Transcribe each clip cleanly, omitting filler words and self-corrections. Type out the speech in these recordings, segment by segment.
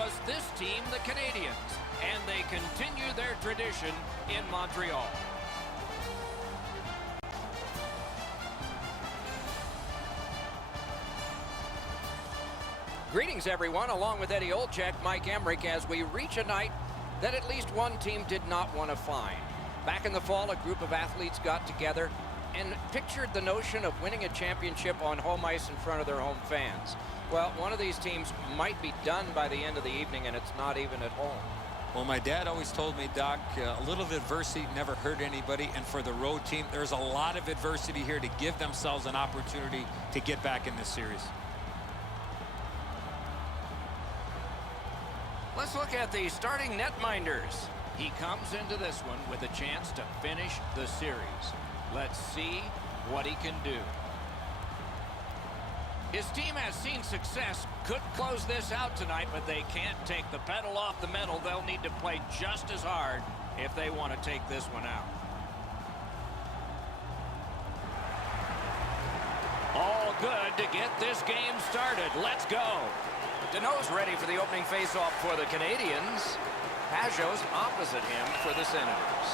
was this team, the Canadiens, and they continue their tradition in Montreal. Greetings, everyone. Along with Eddie Olczyk, Mike Emrick, as we reach a night that at least one team did not want to find. Back in the fall, a group of athletes got together and pictured the notion of winning a championship on home ice in front of their home fans. Well, one of these teams might be done by the end of the evening, and it's not even at home. Well, my dad always told me, Doc, a little adversity never hurt anybody. And for the road team, there's a lot of adversity here to give themselves an opportunity to get back in this series. Let's look at the starting netminders. He comes into this one with a chance to finish the series. Let's see what he can do. His team has seen success, could close this out tonight, but they can't take the pedal off the metal. They'll need to play just as hard if they want to take this one out. All good to get this game started. Let's go. Deneau's ready for the opening faceoff for the Canadiens. Pajot's opposite him for the Senators.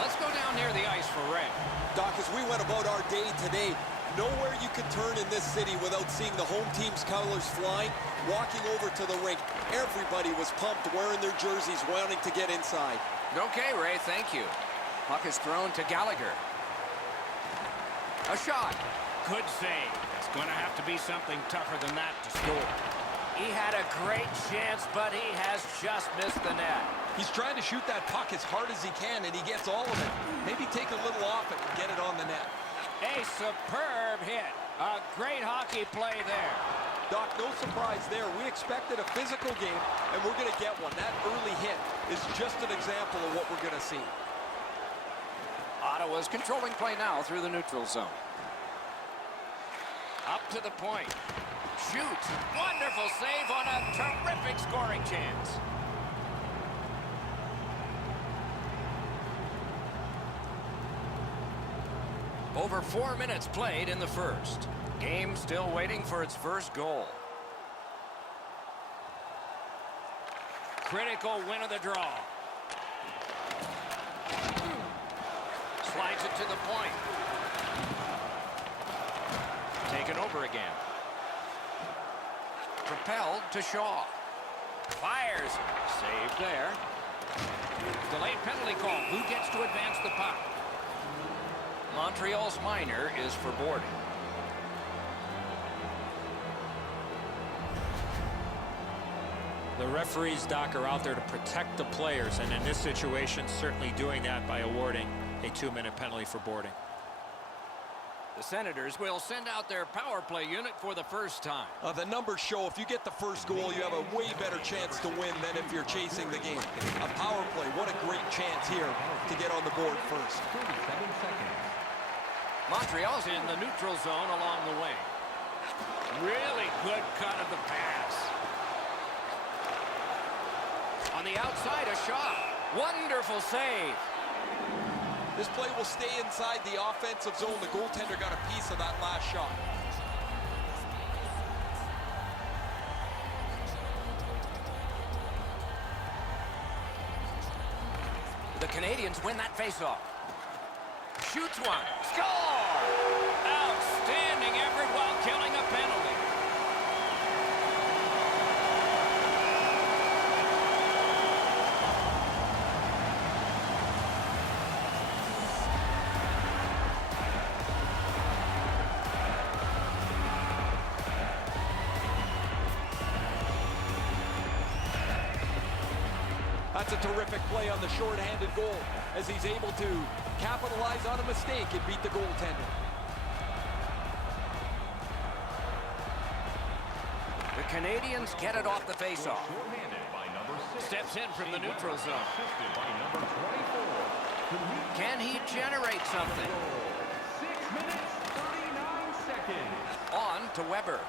Let's go down near the ice for Ray. Doc, as we went about our day today, nowhere you could turn in this city without seeing the home team's colors flying, walking over to the rink. Everybody was pumped, wearing their jerseys, wanting to get inside. Okay, Ray, thank you. Puck is thrown to Gallagher. A shot. Good save. It's going to have to be something tougher than that to score. He had a great chance, but he has just missed the net. He's trying to shoot that puck as hard as he can, and he gets all of it. Maybe take a little off it and get it on the net. A superb hit. A great hockey play there. Doc, no surprise there. We expected a physical game, and we're going to get one. That early hit is just an example of what we're going to see. Ottawa's controlling play now through the neutral zone. Up to the point. Shoots. Wonderful save on a terrific scoring chance. Over 4 minutes played in the first. Game still waiting for its first goal. Critical win of the draw. Slides it to the point. Taken over again. Propelled to Shaw. Fires. Saved there. Delayed penalty call. Who gets to advance the puck? Montreal's minor is for boarding. The referees, Doc, are out there to protect the players, and in this situation, certainly doing that by awarding a 2-minute penalty for boarding. The Senators will send out their power play unit for the first time. The numbers show if you get the first goal, you have a way better chance to win than if you're chasing the game. A power play, what a great chance here to get on the board first. Montreal's in the neutral zone along the wing. Really good cut of the pass. On the outside, a shot. Wonderful save. This play will stay inside the offensive zone. The goaltender got a piece of that last shot. The Canadiens win that faceoff. Shoots one. Score! Outstanding effort while killing a penalty. That's a terrific play on the short-handed goal as he's able to capitalize on a mistake and beat the goaltender. The Canadiens get it off the faceoff. Steps in from the neutral zone. Can he generate something? 6 minutes, 39 seconds. On to Weber.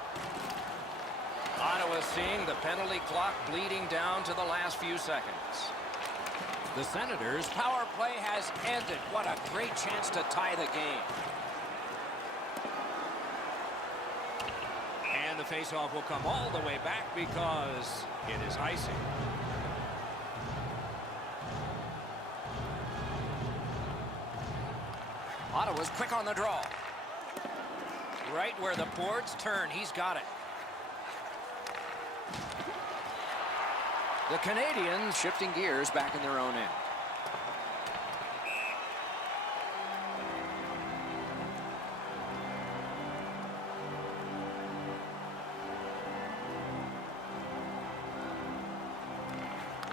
Ottawa seeing the penalty clock bleeding down to the last few seconds. The Senators' power play has ended. What a great chance to tie the game. And the the faceoff will come all the way back because it is icing. Ottawa's quick on the draw. Right where the boards turn, he's got it. The Canadians shifting gears back in their own end.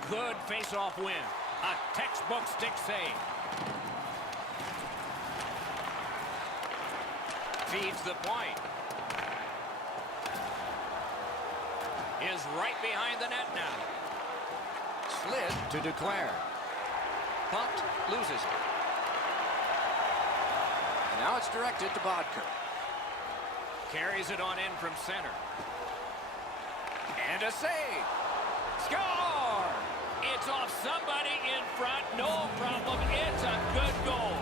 Good face-off win. A textbook stick save. Feeds the point. Is right behind the net now. Slid to declare. Pumped, loses it. Now it's directed to Bodker. Carries it on in from center. And a save. Score! It's off somebody in front. No problem. It's a good goal.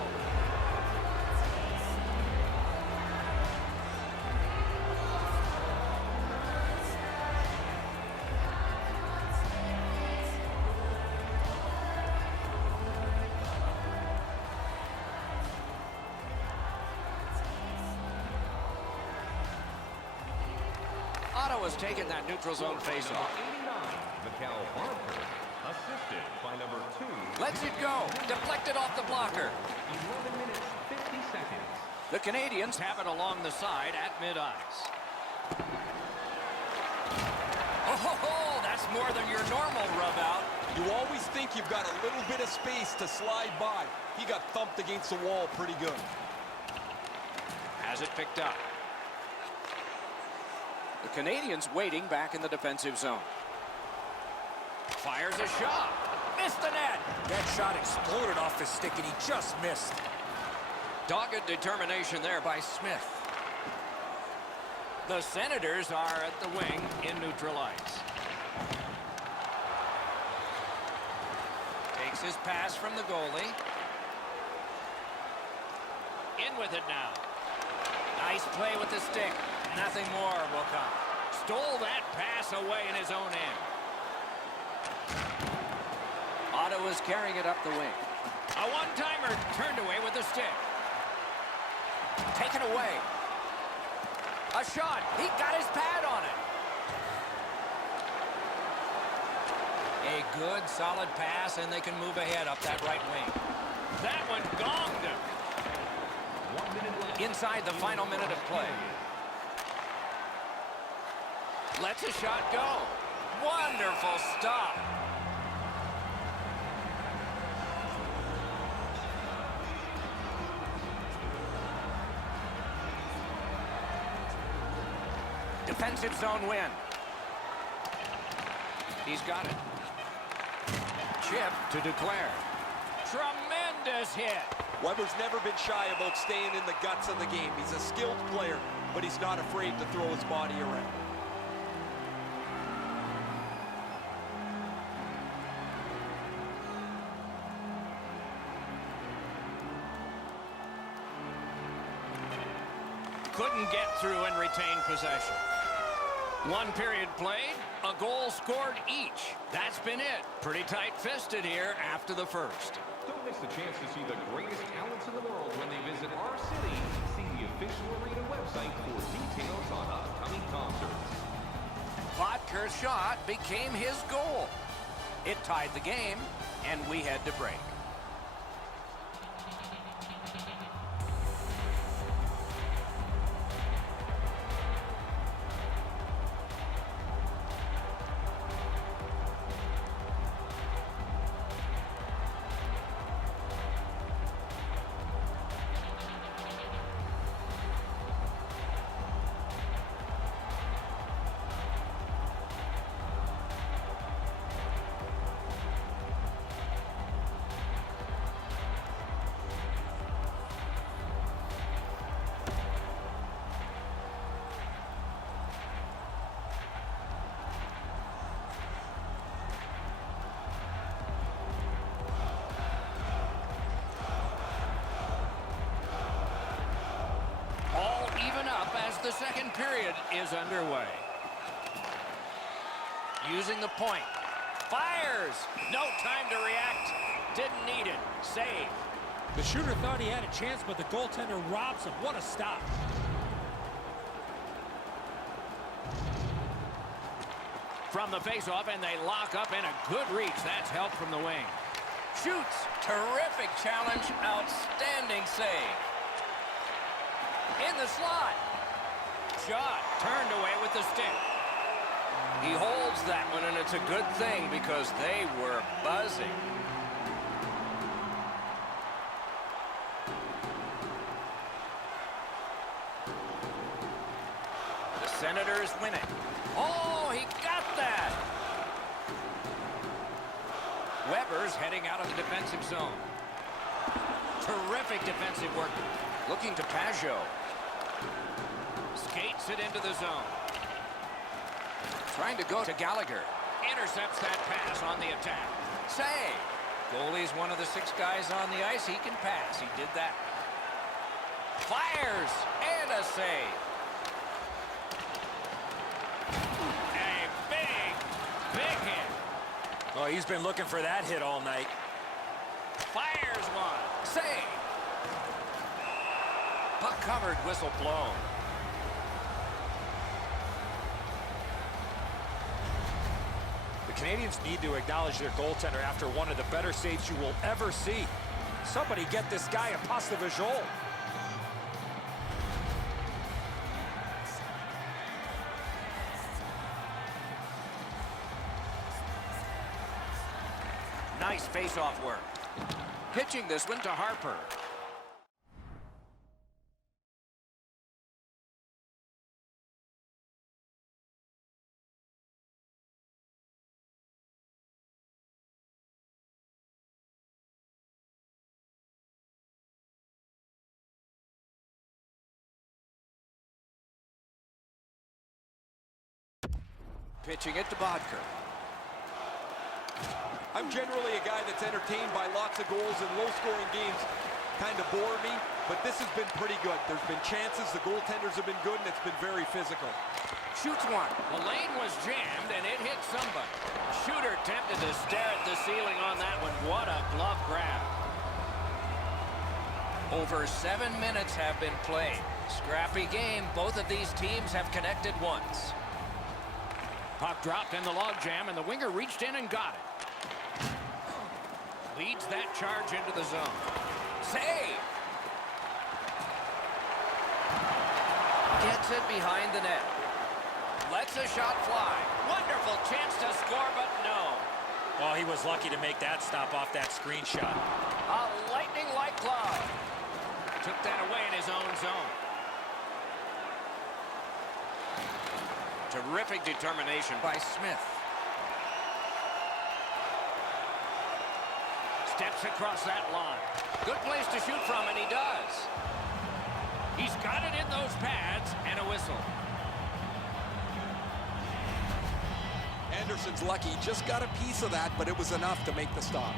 Ottawa's taken that neutral zone faceoff. Assisted by number 2. Lets it go. Deflected off the blocker. 11 minutes, 50 seconds. The Canadians have it along the side at mid-ice. Oh, that's more than your normal rub out. You always think you've got a little bit of space to slide by. He got thumped against the wall pretty good. Has it picked up. The Canadians waiting back in the defensive zone. Fires a shot. Missed the net. That shot exploded off his stick, and he just missed. Dogged determination there by Smith. The Senators are at the wing in neutral ice. Takes his pass from the goalie. In with it now. Nice play with the stick. Nothing more will come. Stole that pass away in his own end. Ottawa's carrying it up the wing. A one-timer turned away with the stick. Taken away. A shot. He got his pad on it. A good, solid pass, and they can move ahead up that right wing. That one gonged him. 1 minute left. Inside the final minute of play. Lets a shot go. Wonderful stop. Defensive zone win. He's got it. Chip to declare. Tremendous hit. Weber's never been shy about staying in the guts of the game. He's a skilled player, but he's not afraid to throw his body around. Couldn't get through and retain possession. One period played, a goal scored each. That's been it. Pretty tight-fisted here after the first. Don't miss the chance to see the greatest talents in the world when they visit our city. See the official arena website for details on upcoming concerts. Bodker's shot became his goal. It tied the game, and we had to break. The second period is underway. using the point. Fires! No time to react. Didn't need it. Save. The shooter thought he had a chance, but the goaltender robs him. What a stop. From the faceoff, and they lock up, and a good reach. That's help from the wing. Shoots. Terrific challenge. Outstanding save. In the slot. Shot. Turned away with the stick. He holds that one, and it's a good thing because they were buzzing. The Senators win it. Oh, he got that! Weber's heading out of the defensive zone. Terrific defensive work. Looking to Pajot. Skates it into the zone. Trying to go to Gallagher. Intercepts that pass on the attack. Save. Goalie's one of the 6 guys on the ice. He can pass. He did that. Fires. And a save. A big hit. Oh, he's been looking for that hit all night. Fires one. Save. Puck covered, whistle blown. The Canadians need to acknowledge their goaltender after one of the better saves you will ever see. Somebody get this guy a passe de visual. Nice face-off work. Pitching this one to Harper. Pitching it to Bodker. I'm generally a guy that's entertained by lots of goals, and low-scoring games kind of bore me, but this has been pretty good. There's been chances, the goaltenders have been good, and it's been very physical. Shoots one. The lane was jammed, and it hit somebody. Shooter tempted to stare at the ceiling on that one. What a glove grab. Over 7 minutes have been played. Scrappy game. Both of these teams have connected once. Puck dropped in the logjam, and the winger reached in and got it. Leads that charge into the zone. Save! Gets it behind the net. Lets a shot fly. Wonderful chance to score, but no. Well, he was lucky to make that stop off that screenshot. A lightning-like glove. Took that away in his own zone. Terrific determination by Smith. Steps across that line. Good place to shoot from, and he does. He's got it in those pads, and a whistle. Anderson's lucky. He just got a piece of that, but it was enough to make the stop.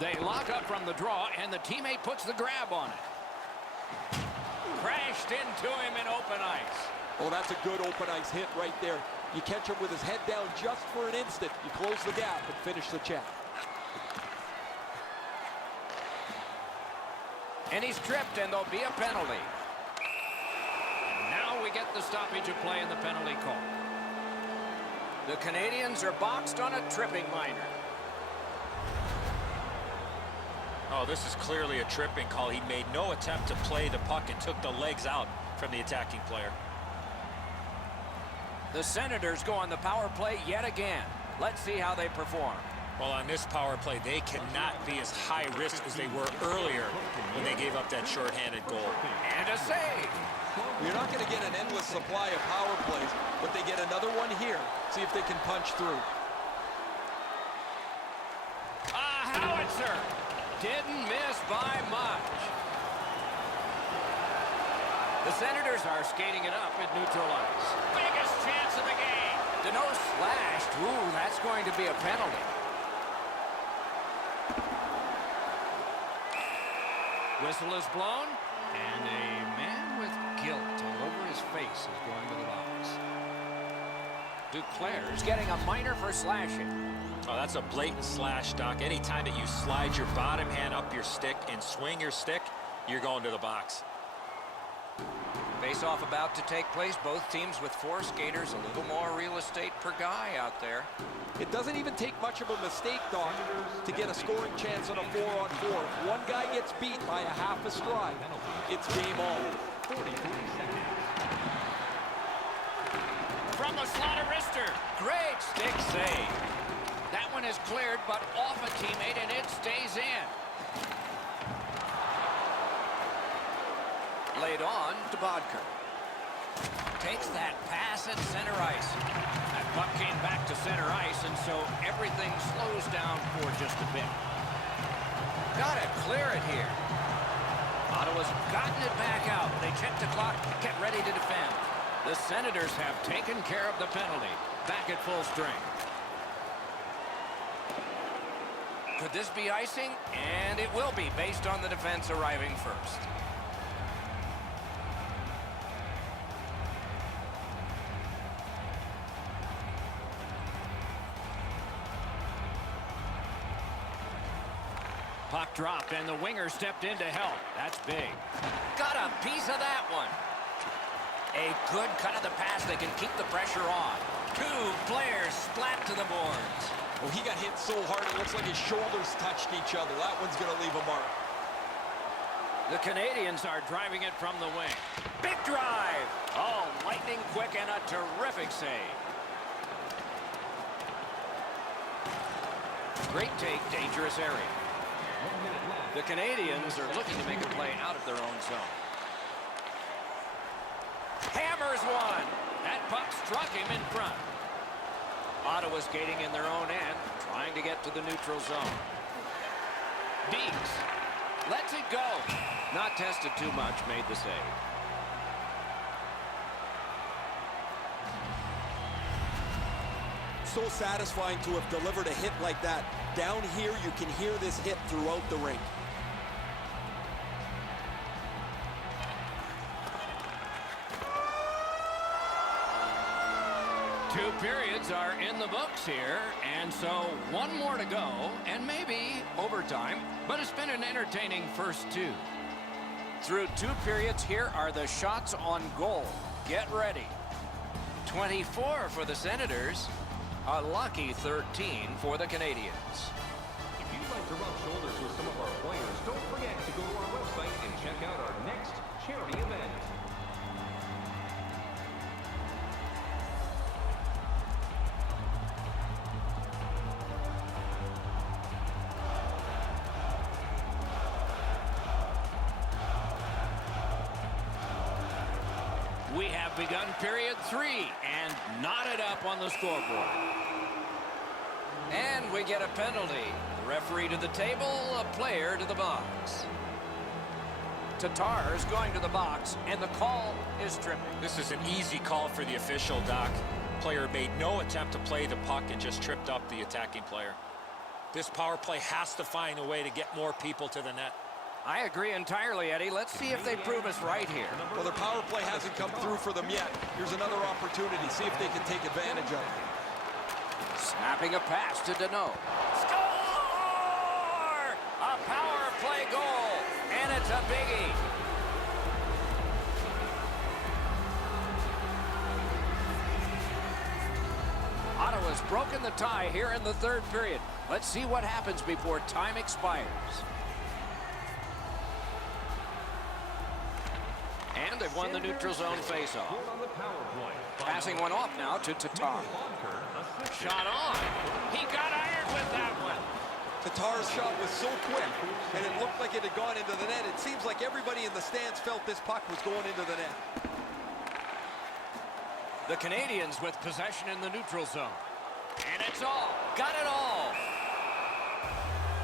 They lock up from the draw, and the teammate puts the grab on it. Crashed into him in open ice. Oh, that's a good open ice hit right there. You catch him with his head down just for an instant. You close the gap and finish the check. And he's tripped, and there'll be a penalty. And now we get the stoppage of play in the penalty call. The Canadians are boxed on a tripping minor. Oh, this is clearly a tripping call. He made no attempt to play the puck and took the legs out from the attacking player. The Senators go on the power play yet again. Let's see how they perform. Well, on this power play, they cannot be as high risk as they were earlier when they gave up that shorthanded goal. And a save. You're not going to get an endless supply of power plays, but they get another one here. See if they can punch through. A howitzer. Didn't miss by much. The Senators are skating it up at neutral ice. Biggest chance of the game. Dano slashed. Ooh, that's going to be a penalty. Whistle is blown, and a man with guilt all over his face is going to the box. Duclair's getting a minor for slashing. Oh, that's a blatant slash, Doc. Anytime that you slide your bottom hand up your stick and swing your stick, you're going to the box. Face-off about to take place. Both teams with 4 skaters, a little more real estate per guy out there. It doesn't even take much of a mistake, Doc, to get a scoring chance on a 4-on-4. If one guy gets beat by a half a stride, it's game on. 43 seconds. From the slaughter wrister. Great stick save. That one is cleared, but off a teammate, and it stays in. Laid on to Bodker. Takes that pass at center ice. That puck came back to center ice, and so everything slows down for just a bit. Got to clear it here. Ottawa's gotten it back out. They check the clock, get ready to defend. The Senators have taken care of the penalty. Back at full strength. Could this be icing? And it will be, based on the defense arriving first. Puck dropped, and the winger stepped in to help. That's big. Got a piece of that one. A good cut of the pass. They can keep the pressure on. 2 players splat to the boards. Oh, he got hit so hard it looks like his shoulders touched each other. That one's going to leave a mark. The Canadians are driving it from the wing. Big drive. Oh, lightning quick and a terrific save. Great take, dangerous area. The Canadians are looking to make a play out of their own zone. Hammers one. That puck struck him in front. Ottawa skating in their own end, trying to get to the neutral zone. Deeks lets it go. Not tested too much, made the save. So satisfying to have delivered a hit like that. Down here, you can hear this hit throughout the rink. Two periods are in the books here, and so one more to go, and maybe overtime, but it's been an entertaining first 2. Through 2 periods, here are the shots on goal. Get ready. 24 for the Senators, a lucky 13 for the Canadians. If you'd like to rub shoulders with some of our players, don't forget to go to our website and check out our next charity event. We have begun period 3 and knotted up on the scoreboard. And we get a penalty. The referee to the table, a player to the box. Tatar's going to the box, and the call is tripping. This is an easy call for the official, Doc. Player made no attempt to play the puck and just tripped up the attacking player. This power play has to find a way to get more people to the net. I agree entirely, Eddie. Let's see if they prove us right here. Well, their power play hasn't come through for them yet. Here's another opportunity. See if they can take advantage of it. Snapping a pass to Dano. Score! A power play goal, and it's a biggie. Ottawa's broken the tie here in the 3rd period. Let's see what happens before time expires. And they've won the neutral zone faceoff. Passing one off now to Tatar. Shot on. He got iron with that one. Tatar's shot was so quick, and it looked like it had gone into the net. It seems like everybody in the stands felt this puck was going into the net. The Canadians with possession in the neutral zone. And it's all. Got it all.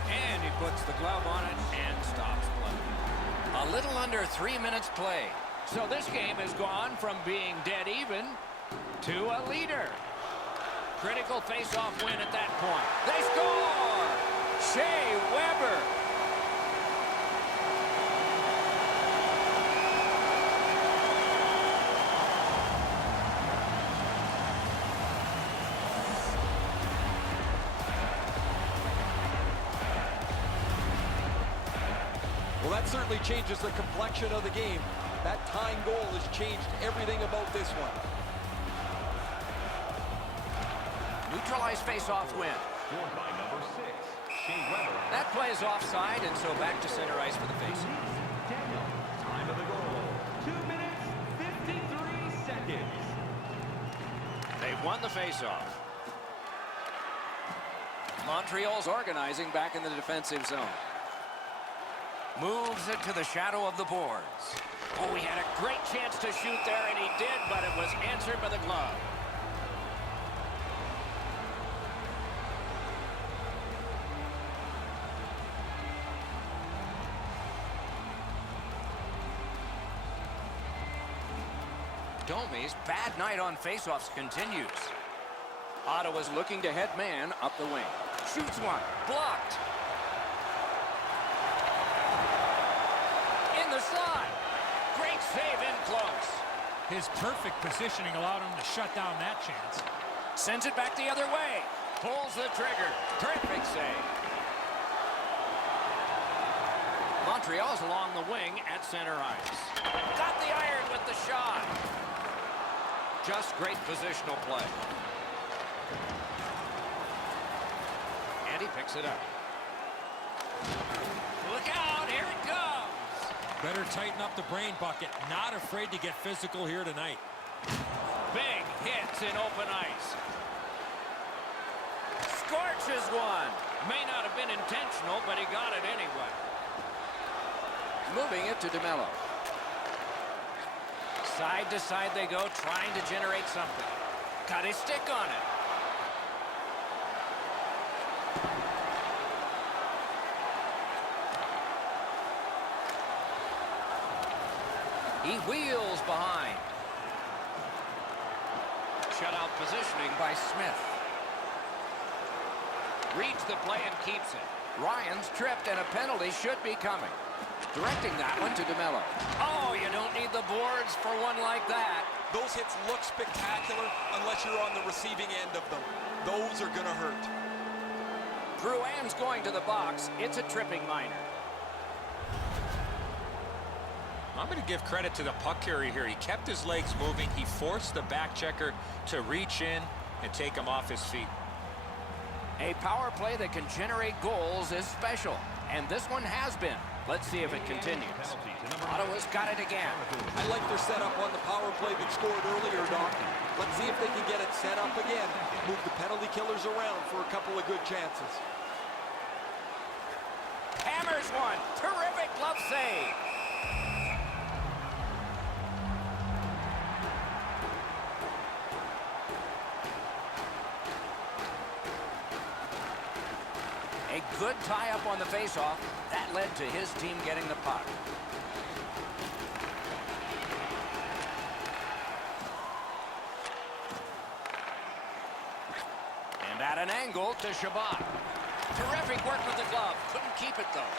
And he puts the glove on it and stops play. A little under 3 minutes play. So this game has gone from being dead even to a leader. Critical face-off win at that point. They score! Shea Weber. Well, that certainly changes the complexion of the game. That tying goal has changed everything about this one. Neutralized face-off win. Scored by number 6, Shea Weber. That play is offside, and so back to center ice for the face. Daniel, time of the goal, 2 minutes, 53 seconds. They won the face-off. Montreal's organizing back in the defensive zone. Moves it to the shadow of the boards. Oh, he had a great chance to shoot there, and he did, but it was answered by the glove. Domi's bad night on faceoffs continues. Ottawa's looking to head man up the wing. Shoots one. Blocked. In the slide. Great save in close. His perfect positioning allowed him to shut down that chance. Sends it back the other way. Pulls the trigger. Terrific save. Montreal's along the wing at center ice. Got the iron with the shot. Just great positional play. And he picks it up. Look out, here it comes. Better tighten up the brain bucket. Not afraid to get physical here tonight. Big hits in open ice. Scorches one. May not have been intentional, but he got it anyway. Moving it to DeMello. Side to side they go, trying to generate something. Got his stick on it. He wheels behind. Shutout positioning by Smith. Reads the play and keeps it. Ryan's tripped and a penalty should be coming. Directing that one to DeMello. Oh, you don't need the boards for one like that. Those hits look spectacular unless you're on the receiving end of them. Those are going to hurt. Drouin's going to the box. It's a tripping minor. I'm going to give credit to the puck carrier here. He kept his legs moving. He forced the back checker to reach in and take him off his feet. A power play that can generate goals is special, and this one has been. Let's see if it continues. Ottawa's got it again. I like their setup on the power play that scored earlier, Doc. Let's see if they can get it set up again. Move the penalty killers around for a couple of good chances. Hammers one. Terrific glove save. A good tie-up on the face-off. That led to his team getting the puck. And at an angle to Shabbat. Terrific work with the glove. Couldn't keep it, though.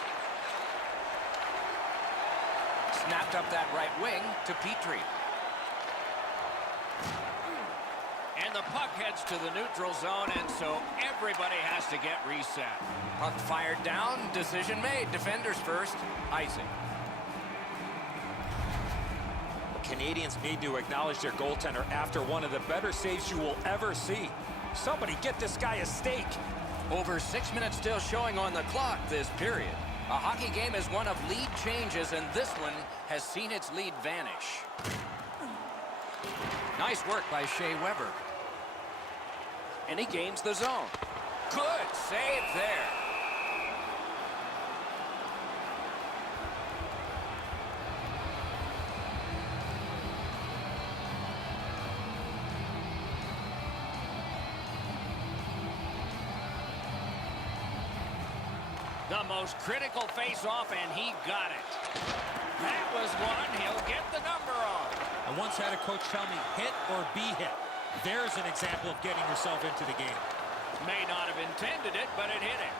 Snapped up that right wing to Petrie. And the puck heads to the neutral zone, and so everybody has to get reset. Puck fired down, decision made. Defenders first, icing. Canadians need to acknowledge their goaltender after one of the better saves you will ever see. Somebody get this guy a steak. Over 6 minutes still showing on the clock this period. A hockey game is one of lead changes, and this one has seen its lead vanish. Nice work by Shea Weber. And he gains the zone. Good save there. The most critical face-off, and he got it. That was one he'll get the number on. I once had a coach tell me, hit or be hit. There's an example of getting yourself into the game. May not have intended it, but it hit him.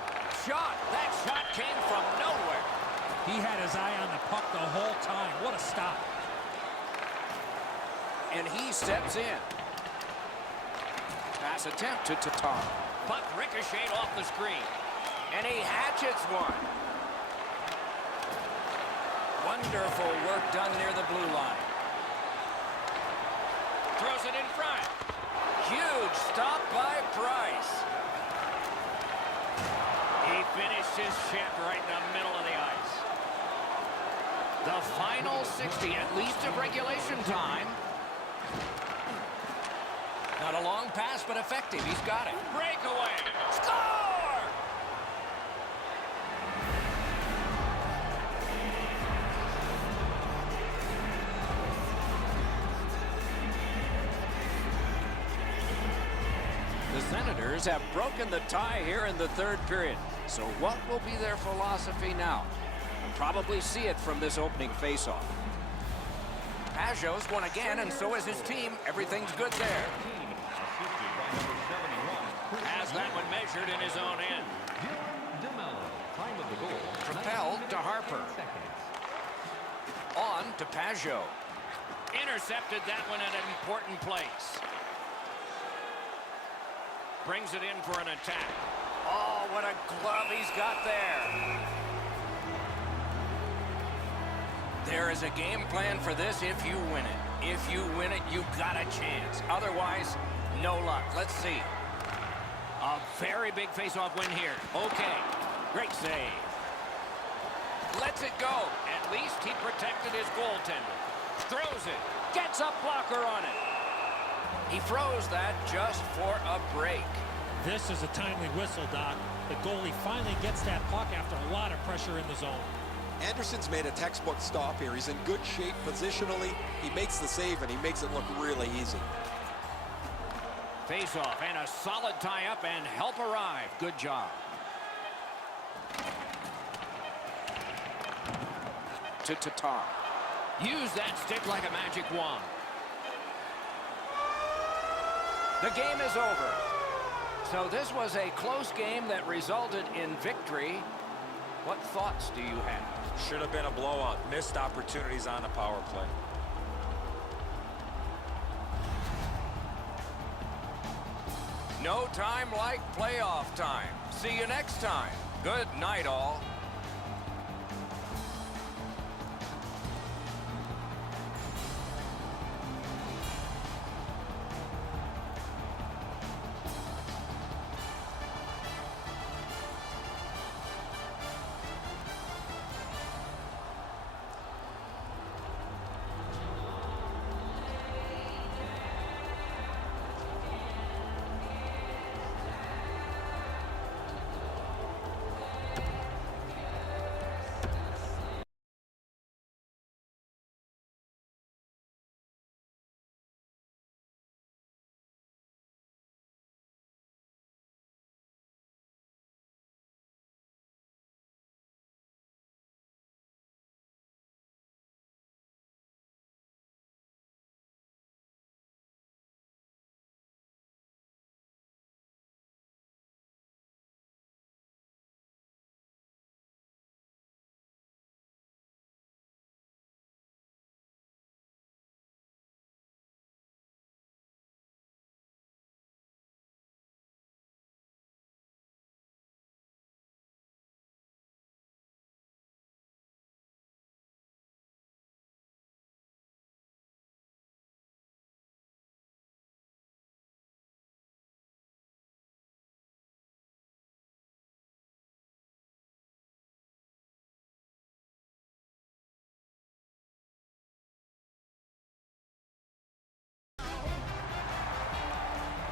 Shot. That shot came from nowhere. He had his eye on the puck the whole time. What a stop. And he steps in. Pass attempt to Tatar. Puck ricocheted off the screen. And he hatchets one. Wonderful work done near the blue line. Throws it in front. Huge stop by Price. He finished his shift right in the middle of the ice. The final 60, at least of regulation time. Not a long pass, but effective. He's got it. Breakaway. Score! The Senators have broken the tie here in the third period. So what will be their philosophy now? We'll probably see it from this opening faceoff. Pajot's won again, and so is his team. Everything's good there. Has that one measured in his own end. Propelled to Harper. On to Pajot. Intercepted that one at an important place. Brings it in for an attack. Oh, what a glove he's got there. There is a game plan for this if you win it. If you win it, you got a chance. Otherwise, no luck. Let's see. A very big face-off win here. Okay, great save. Lets it go. At least he protected his goaltender. Throws it. Gets a blocker on it. He froze that just for a break. This is a timely whistle, Doc. The goalie finally gets that puck after a lot of pressure in the zone. Anderson's made a textbook stop here. He's in good shape positionally. He makes the save, and he makes it look really easy. Face-off and a solid tie-up, and help arrive. Good job. To Tatar. Use that stick like a magic wand. The game is over. So this was a close game that resulted in victory. What thoughts do you have? Should have been a blowout. Missed opportunities on the power play. No time like playoff time. See you next time. Good night, all.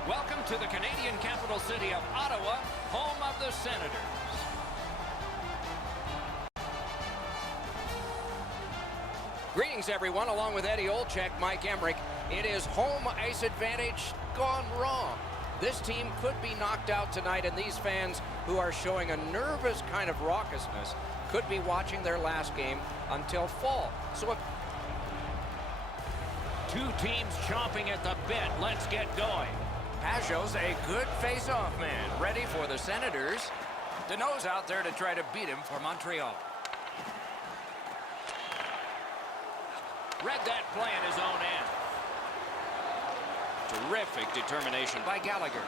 Welcome to the Canadian capital city of Ottawa, home of the Senators. Greetings, everyone. Along with Eddie Olczyk, Mike Emrick. It is home ice advantage gone wrong. This team could be knocked out tonight, and these fans who are showing a nervous kind of raucousness could be watching their last game until fall. So if Two teams chomping at the bit. Let's get going. Pajot's a good face-off man, ready for the Senators. Deneau's out there to try to beat him for Montreal. Read that play in his own end. Terrific determination by Gallagher.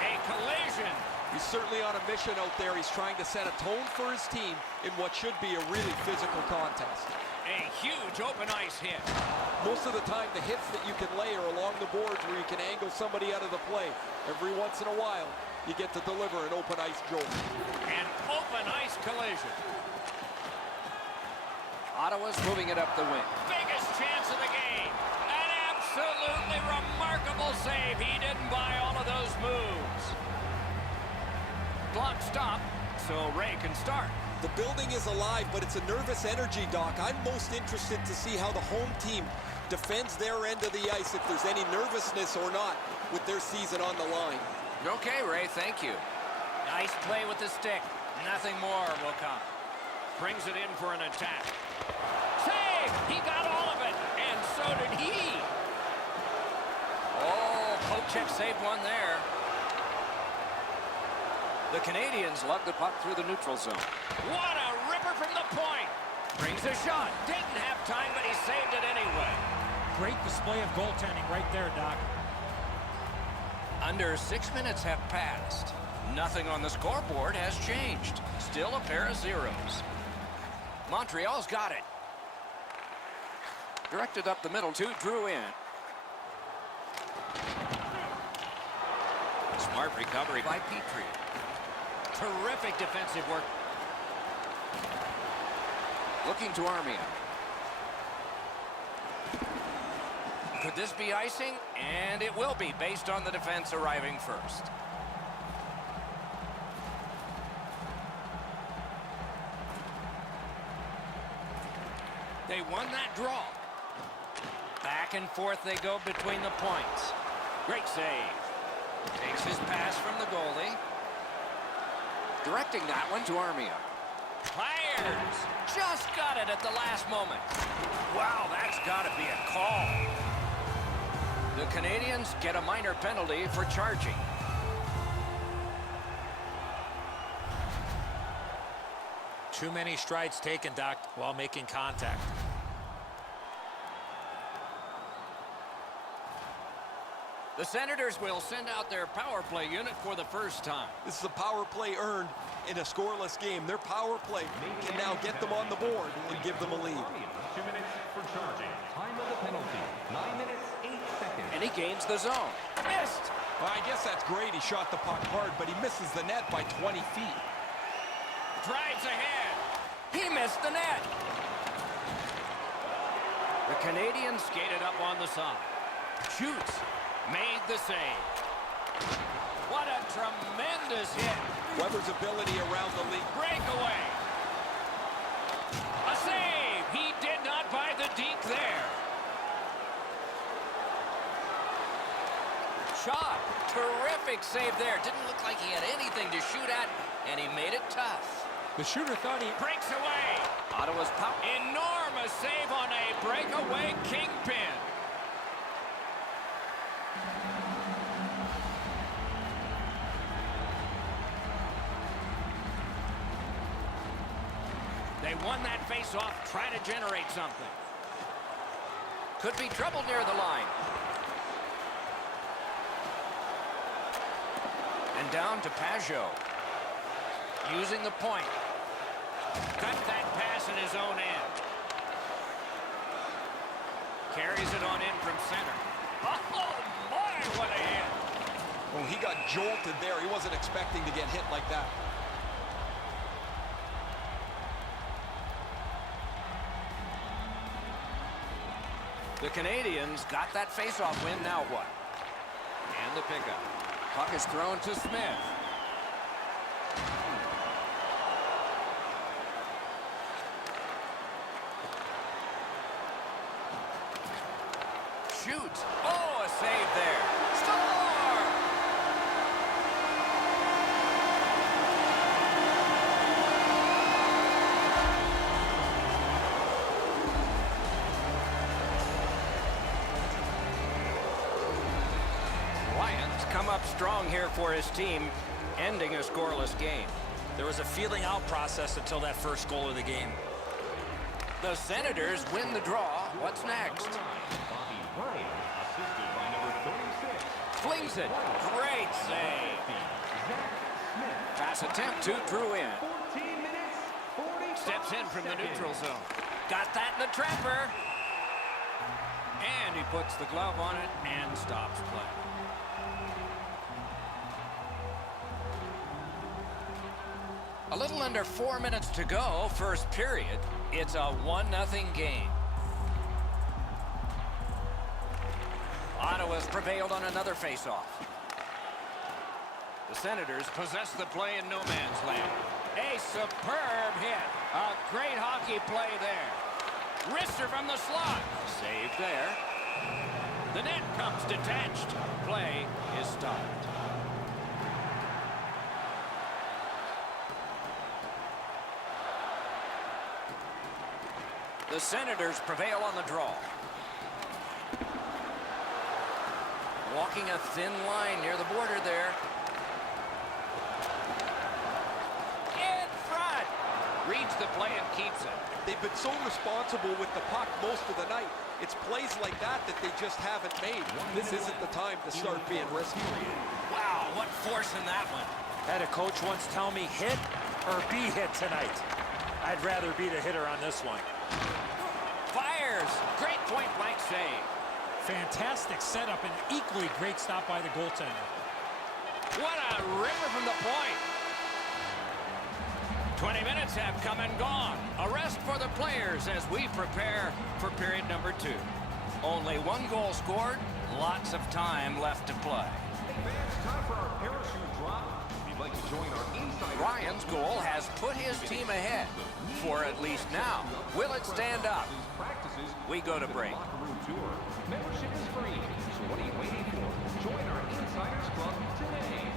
A collision. He's certainly on a mission out there. He's trying to set a tone for his team in what should be a really physical contest. A huge open ice hit. Most of the time, the hits that you can lay are along the boards where you can angle somebody out of the play. Every once in a while, you get to deliver an open ice jolt. An open ice collision. Ottawa's moving it up the wing. Biggest chance of the game. An absolutely remarkable save. He didn't buy all of those moves. Clock stop, so Ray can start. The building is alive, but it's a nervous energy, Doc. I'm most interested to see how the home team defends their end of the ice, if there's any nervousness or not, with their season on the line. Okay, Ray, thank you. Nice play with the stick. Nothing more will come. Brings it in for an attack. Save! He got all of it, and so did he. Oh, Kochek saved one there. The Canadians lug the puck through the neutral zone. What a ripper from the point. Brings a shot. Didn't have time, but he saved it anyway. Great display of goaltending right there, Doc. Under 6 minutes have passed. Nothing on the scoreboard has changed. Still a pair of zeros. Montreal's got it. Directed up the middle to Drew in. Smart recovery by Petrie. Terrific defensive work. Looking to Armia. Could this be icing? And it will be, based on the defense arriving first. They won that draw. Back and forth they go between the points. Great save. Takes his pass from the goalie. Directing that one to Armia. Fires! Just got it at the last moment. Wow, that's got to be a call. The Canadians get a minor penalty for charging. Too many strides taken, Doc, while making contact. The Senators will send out their power play unit for the first time. This is a power play earned in a scoreless game. Their power play can now get them on the board and give them a lead. 2 minutes for charging. Time of the penalty, 9 minutes, 8 seconds. And he gains the zone. Missed! Well, I guess that's great. He shot the puck hard, but he misses the net by 20 feet. Drives ahead. He missed the net. The Canadians skated up on the side. Shoots. Made the save. What a tremendous hit. Weber's ability around the league. Breakaway. A save. He did not buy the deke there. Shot. Terrific save there. Didn't look like he had anything to shoot at, and he made it tough. The shooter thought he... Breaks away. Ottawa's power. Enormous save on a breakaway kingpin. They won that face-off, trying to generate something. Could be trouble near the line. And down to Pajot. Using the point. Cut that pass in his own end. Carries it on in from center. Oh, my, what a hit. Oh, he got jolted there. He wasn't expecting to get hit like that. The Canadians got that face-off win. Now what? And the pickup. Puck is thrown to Smith. Shoots. Oh, a save there. Score! come up strong here for his team, ending a scoreless game. There was a feeling out process until that first goal of the game. The Senators win the draw. What's next? Bobby Ryan, assisted by number 36. Flings it. Great save. Pass attempt to Drew in. 14 minutes, 45 Steps in from the seconds. neutral zone. Got that in the trapper. And he puts the glove on it and stops play. A little under 4 minutes to go, first period. It's a 1-0 game. Ottawa's prevailed on another faceoff. The Senators possess the play in no man's land. A superb hit. A great hockey play there. Wrister from the slot. Saved there. The net comes detached. Play is stopped. The Senators prevail on the draw. Walking a thin line near the border there. In front. Reads the play and keeps it. They've been so responsible with the puck most of the night. It's plays like that that they just haven't made. This isn't the time to start being risky. Wow, what force in that one. Had a coach once tell me hit or be hit tonight. I'd rather be the hitter on this one. Fires. Great point-blank save. Fantastic setup and equally great stop by the goaltender. What a river from the point. 20 minutes have come and gone. A rest for the players as we prepare for period number 2. Only 1 goal scored. Lots of time left to play. Fans, time for our parachute drop. If you'd like to join our insider... Ryan's goal has put his team ahead. For at least now. Will it stand up? Practices. We go to break. Locker room tour. Membership is free. So what are you waiting for? Join our Insiders Club today.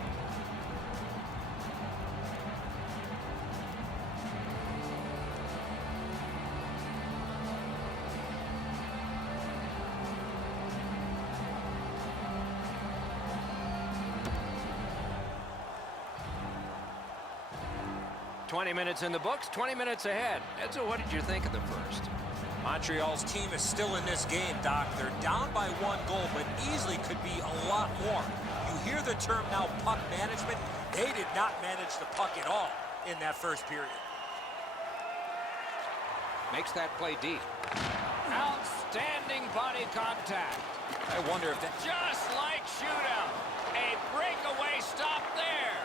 "20 minutes in the books, 20 minutes ahead." Edzo, what did you think of the first? Montreal's team is still in this game, Doc. They're down by 1 goal, but easily could be a lot more. You hear the term now, puck management. They did not manage the puck at all in that first period. Makes that play deep. Outstanding body contact. I wonder if that... Just like shootout. A breakaway stop there.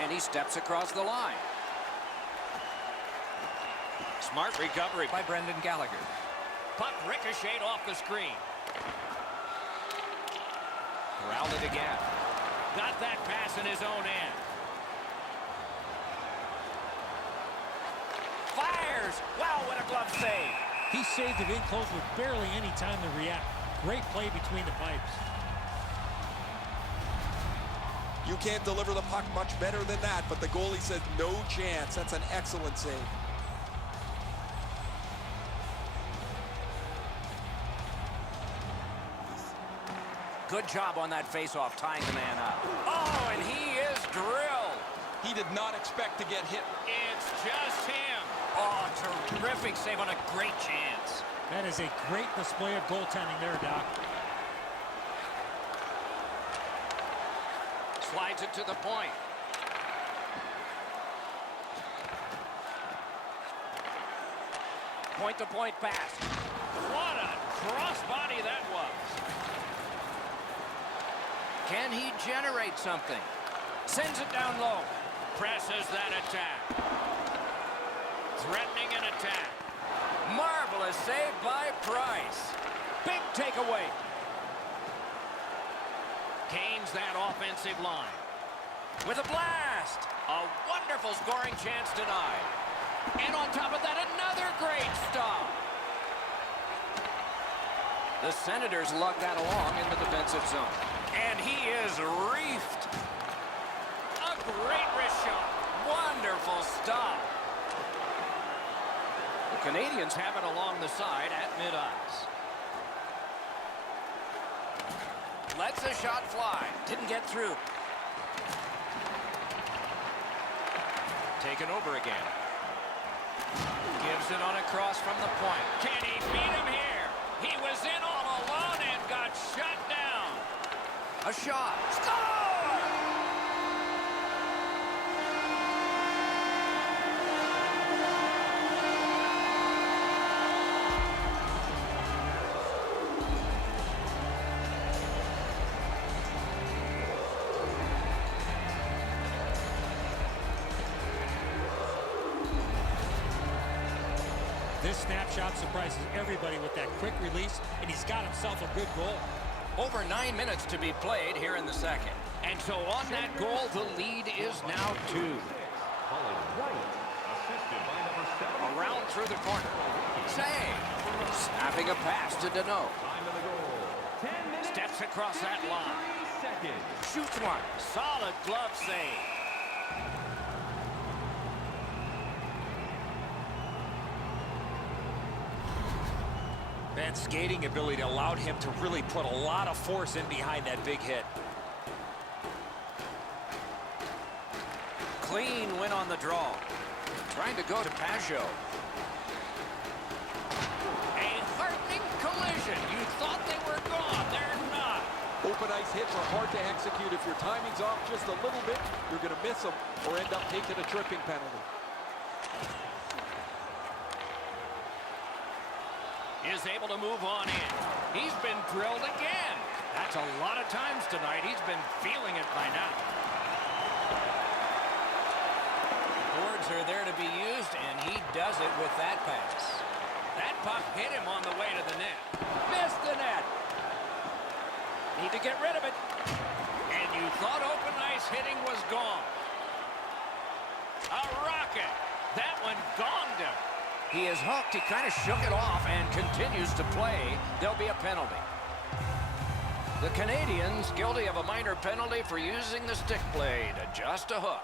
And he steps across the line. Smart recovery by Brendan Gallagher. Puck ricocheted off the screen. Corralled it again. Got that pass in his own end. Fires! Wow, what a glove save. He saved it in close with barely any time to react. Great play between the pipes. You can't deliver the puck much better than that, but the goalie said no chance. That's an excellent save. Good job on that faceoff, tying the man up. Oh, and he is drilled. He did not expect to get hit. It's just him. Oh, terrific save on a great chance. That is a great display of goaltending there, Doc. Slides it to the point. Point-to-point pass. What a crossbody that was. Can he generate something? Sends it down low. Presses that attack. Threatening an attack. Marvelous save by Price. Big takeaway. Gains that offensive line. With a blast. A wonderful scoring chance denied. And on top of that, another great stop. The Senators lug that along in the defensive zone. And he is reefed. A great wrist shot. Wonderful stop. The Canadians have it along the side at mid-ice. Lets the shot fly. Didn't get through. Taken over again. Gives it on a cross from the point. Can he beat him here? He was in all alone and got shut down. A shot. Score! This snapshot surprises everybody with that quick release, and he's got himself a good goal. Over 9 minutes to be played here in the second. And so on that goal, the lead is now 2. Around through the corner. Save. Snapping a pass to Deneau. Steps across that line. Shoots one. Solid glove save. Man's skating ability allowed him to really put a lot of force in behind that big hit. Clean win on the draw. Trying to go to Pajot. A heartening collision. You thought they were gone. They're not. Open ice hits are hard to execute. If your timing's off just a little bit, you're going to miss them or end up taking a tripping penalty. Is able to move on in. He's been drilled again. That's a lot of times tonight. He's been feeling it by now. Boards are there to be used, and he does it with that pass. That puck hit him on the way to the net. Missed the net. Need to get rid of it. And you thought open ice hitting was gone. A rocket. That one gonged him. He is hooked. He kind of shook it off and continues to play. There'll be a penalty. The Canadians guilty of a minor penalty for using the stick blade. Just a hook.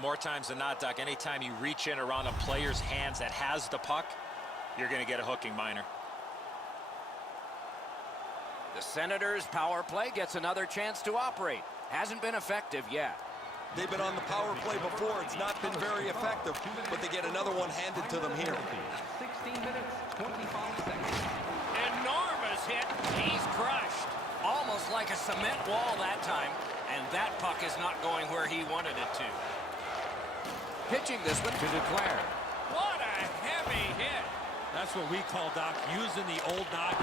More times than not, Doc, anytime you reach in around a player's hands that has the puck, you're going to get a hooking minor. The Senators' power play gets another chance to operate. Hasn't been effective yet. They've been on the power play before. It's not been very effective, but they get another one handed to them here. 16 minutes, 25 seconds. Enormous hit. He's crushed. Almost like a cement wall that time. And that puck is not going where he wanted it to. Pitching this one to Duclair. What a heavy hit. That's what we call, Doc, using the old knock.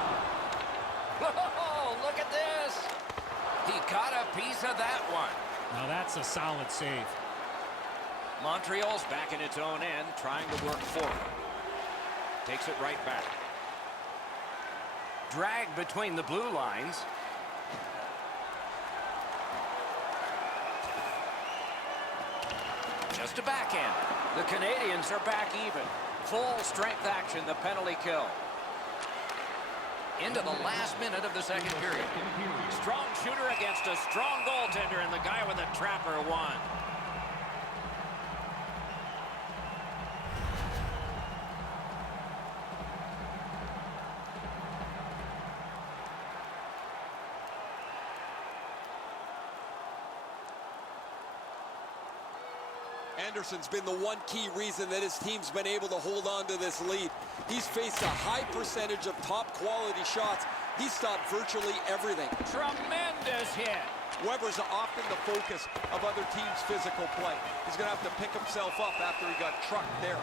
Whoa, look at this. He caught a piece of that one. Now that's a solid save. Montreal's back in its own end, trying to work forward. Takes it right back. Drag between the blue lines. Just a backhand. The Canadians are back even. Full strength action, the penalty kill. Into the last minute of the second period. Strong shooter against a strong goaltender, and the guy with a trapper won. Anderson's been the one key reason that his team's been able to hold on to this lead. He's faced a high percentage of top quality shots. He's stopped virtually everything. Tremendous hit. Weber's often the focus of other teams' physical play. He's going to have to pick himself up after he got trucked there.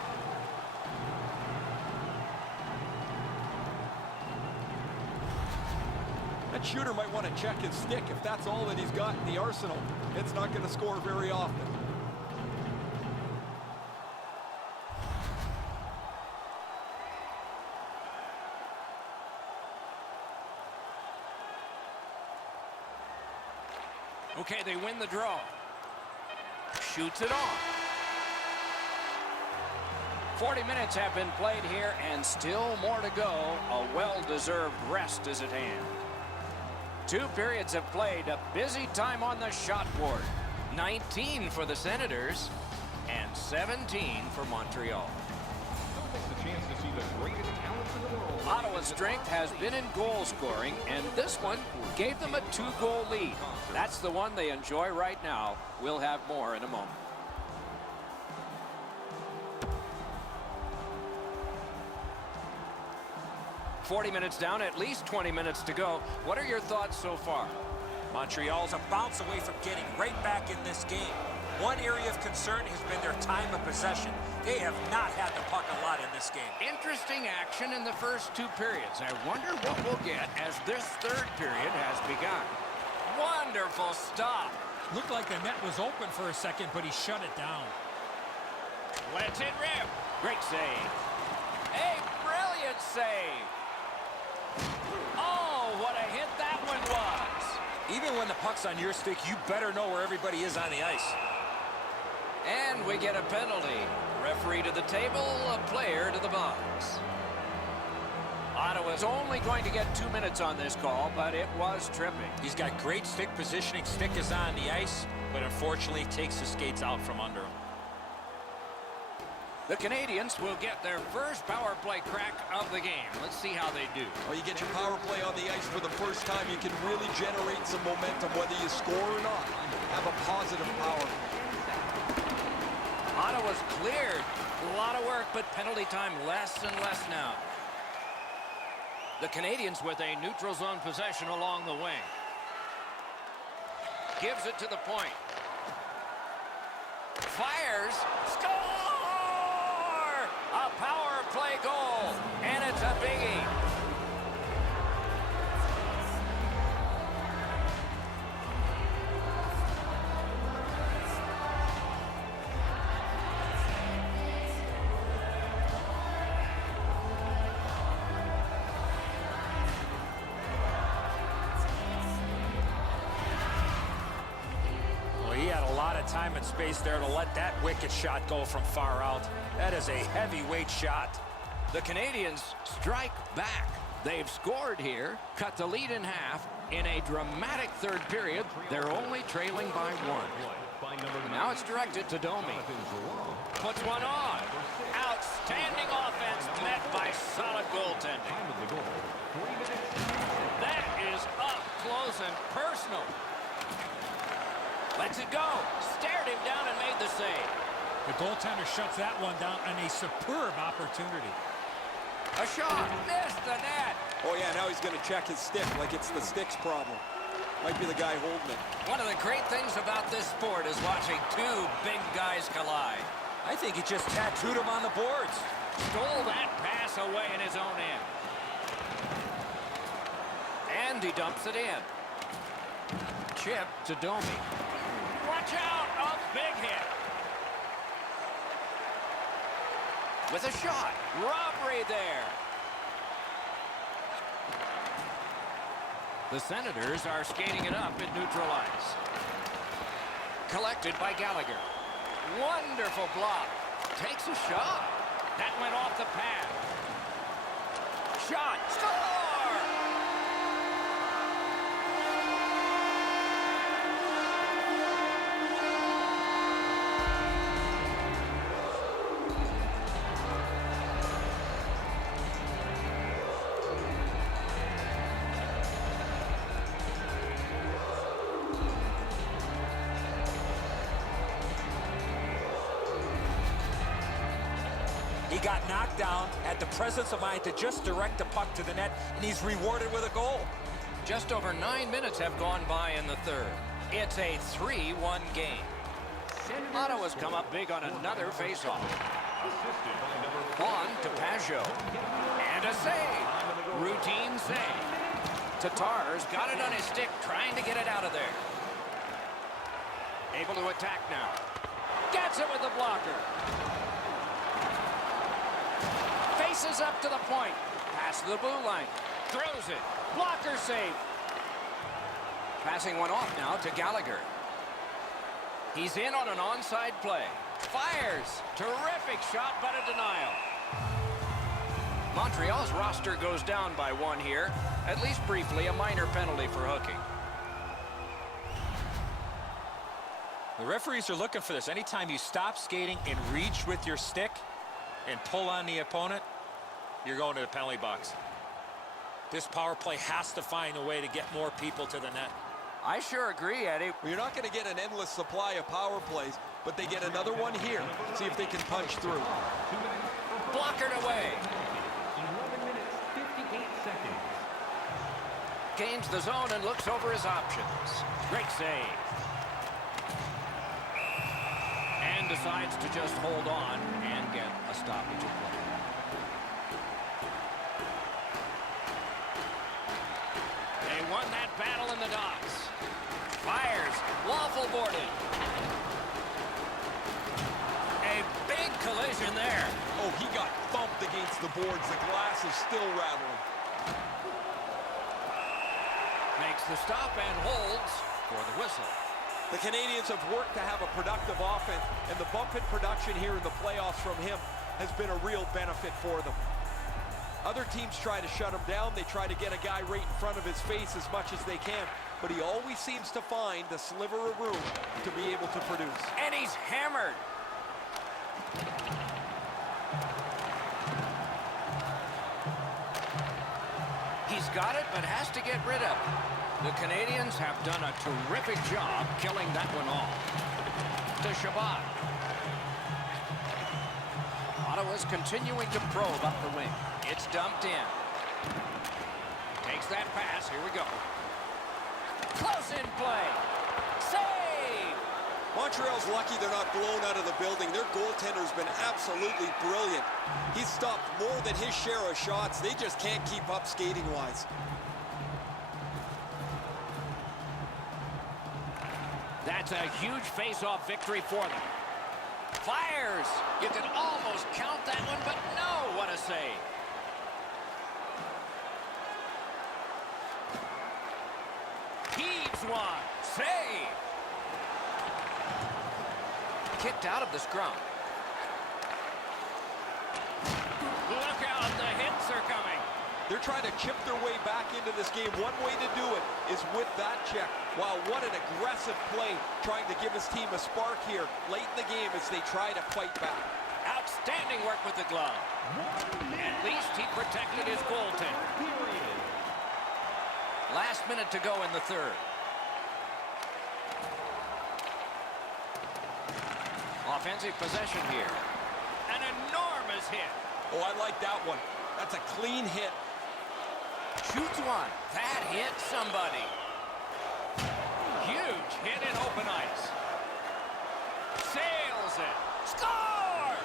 That shooter might want to check his stick. If that's all that he's got in the arsenal, it's not going to score very often. Okay, they win the draw. Shoots it on. 40 minutes have been played here, and still more to go. A well-deserved rest is at hand. 2 periods have played. A busy time on the shot board. 19 for the Senators and 17 for Montreal. Don't miss the chance to see the the greatest talents in the world. Ottawa's strength has been in goal scoring, and this one gave them a 2-goal lead. That's the one they enjoy right now. We'll have more in a moment. "40 minutes down, at least 20 minutes to go. What are your thoughts so far?" Montreal's a bounce away from getting right back in this game. One area of concern has been their time of possession. They have not had the puck a lot in this game. Interesting action in the first 2 periods. I wonder what we'll get as this 3rd period has begun. Wonderful stop. Looked like the net was open for a second, but he shut it down. Lets it rip. Great save. A brilliant save. Oh, what a hit that one was. Even when the puck's on your stick, you better know where everybody is on the ice. And we get a penalty. Referee to the table, a player to the box. Ottawa's only going to get 2 minutes on this call, but it was tripping. He's got great stick positioning. Stick is on the ice, but unfortunately takes the skates out from under him. The Canadians will get their first power play crack of the game. Let's see how they do. Well, you get your power play on the ice for the first time. You can really generate some momentum, whether you score or not. Have a positive power. Ottawa's cleared. A lot of work, but penalty time less and less now. The Canadians with a neutral zone possession along the wing. Gives it to the point. Fires. Score! A power play goal, and it's a biggie. Well, he had a lot of time and space there to let that wicked shot go from far out. That is a heavyweight shot. The Canadians strike back. They've scored here, cut the lead in half. In a dramatic 3rd period, they're only trailing by 1. Now it's directed to Domi. Puts one on. Outstanding offense met by solid goaltending. That is up close and personal. Lets it go. Stared him down and made the save. The goaltender shuts that one down on a superb opportunity. A shot. Missed the net. Oh, yeah, now he's going to check his stick like it's the stick's problem. Might be the guy holding it. One of the great things about this sport is watching 2 big guys collide. I think he just tattooed him on the boards. Stole that pass away in his own end. And he dumps it in. Chip to Domi. Watch out! A big hit. With a shot. Robbery there. The Senators are skating it up at neutral ice. Collected by Gallagher. Wonderful block. Takes a shot. That went off the pad. Shot. Score! He got knocked down, had the presence of mind to just direct the puck to the net, and he's rewarded with a goal. Just over 9 minutes have gone by in the 3rd. It's a 3-1 game. Ottawa's come up big on another faceoff. On to Pajot. And a save. Routine save. Tatar's got it on his stick, trying to get it out of there. Able to attack now. Gets it with the blocker. Faces up to the point. Pass to the blue line. Throws it. Blocker save. Passing one off now to Gallagher. He's in on an onside play. Fires. Terrific shot, but a denial. Montreal's roster goes down by 1 here. At least briefly, a minor penalty for hooking. The referees are looking for this. Anytime you stop skating and reach with your stick and pull on the opponent, you're going to the penalty box. This power play has to find a way to get more people to the net. I sure agree, Eddie. Well, you're not going to get an endless supply of power plays, but they get another one here. See if they can punch through. Blockered away. 11 minutes, 58 seconds. Gains the zone and looks over his options. Great save. And decides to just hold on and get a stoppage of play. They won that battle in the docks. Fires. Waffle boarded. A big collision there. Oh, he got bumped against the boards. The glass is still rattling. Makes the stop and holds for the whistle. The Canadians have worked to have a productive offense, and the bump in production here in the playoffs from him has been a real benefit for them. Other teams try to shut him down. They try to get a guy right in front of his face as much as they can, but he always seems to find the sliver of room to be able to produce. And he's hammered. He's got it, but has to get rid of it. The Canadians have done a terrific job killing that one off. To Shabbat. Ottawa's continuing to probe up the wing. It's dumped in. Takes that pass. Here we go. Close in play. Save! Montreal's lucky they're not blown out of the building. Their goaltender's been absolutely brilliant. He's stopped more than his share of shots. They just can't keep up skating-wise. That's a huge face-off victory for them. Fires! You can almost count that one, but no, what a save. Heaves one. Save! Kicked out of the scrum. Look out, the hits are coming. They're trying to chip their way back into this game. One way to do it is with that check. Wow, what an aggressive play, trying to give his team a spark here late in the game as they try to fight back. Outstanding work with the glove. At least he protected his goaltender. Last minute to go in the third. Offensive possession here. An enormous hit. Oh, I like that one. That's a clean hit. Shoots one. That hit somebody. Huge hit in open ice. Sails it. Score!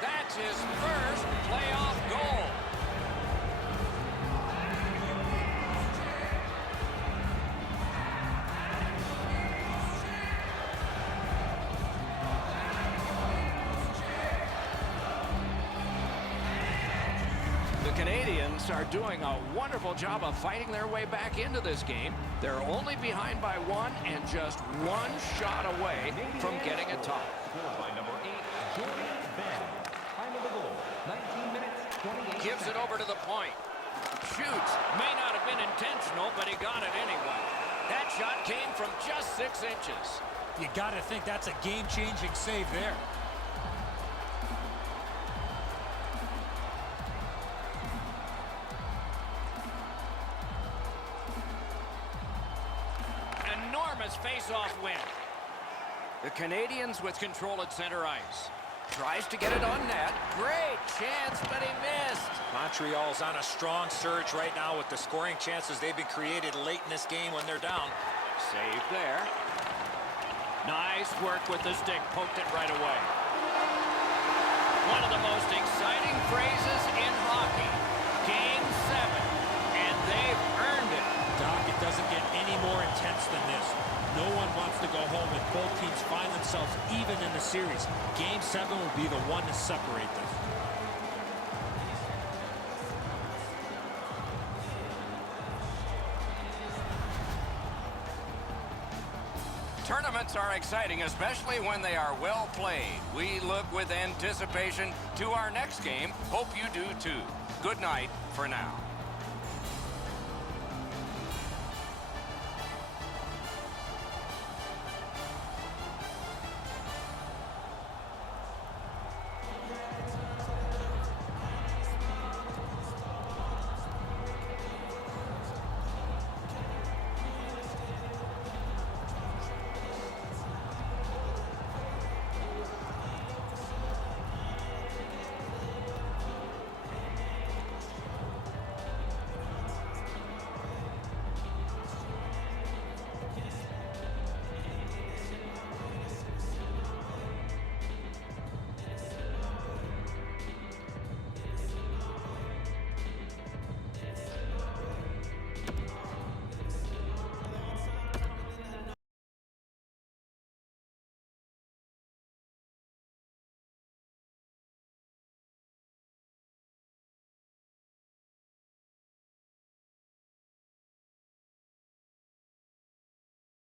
That's his first playoff goal. The Canadians are doing a wonderful job of fighting their way back into this game. They're only behind by one and just one shot away from getting a tie. Scored by number 8, Jordan Ben. Time of the goal, 19 minutes, 28 Gives it over to the point. Shoots. May not have been intentional, but he got it anyway. That shot came from just 6 inches. You got to think that's a game-changing save there. Enormous face-off win. The Canadians with control at center ice. Tries to get it on net. Great chance, but he missed. Montreal's on a strong surge right now with the scoring chances they've been created late in this game when they're down. Saved there. Nice work with the stick. Poked it right away. One of the most exciting phrases in hockey. Game 7. And they've earned it. Doc, it doesn't get any more intense than this. No one wants to go home when both teams find themselves even in the series. Game 7 will be the one to separate them. Tournaments are exciting, especially when they are well played. We look with anticipation to our next game. Hope you do too. Good night for now.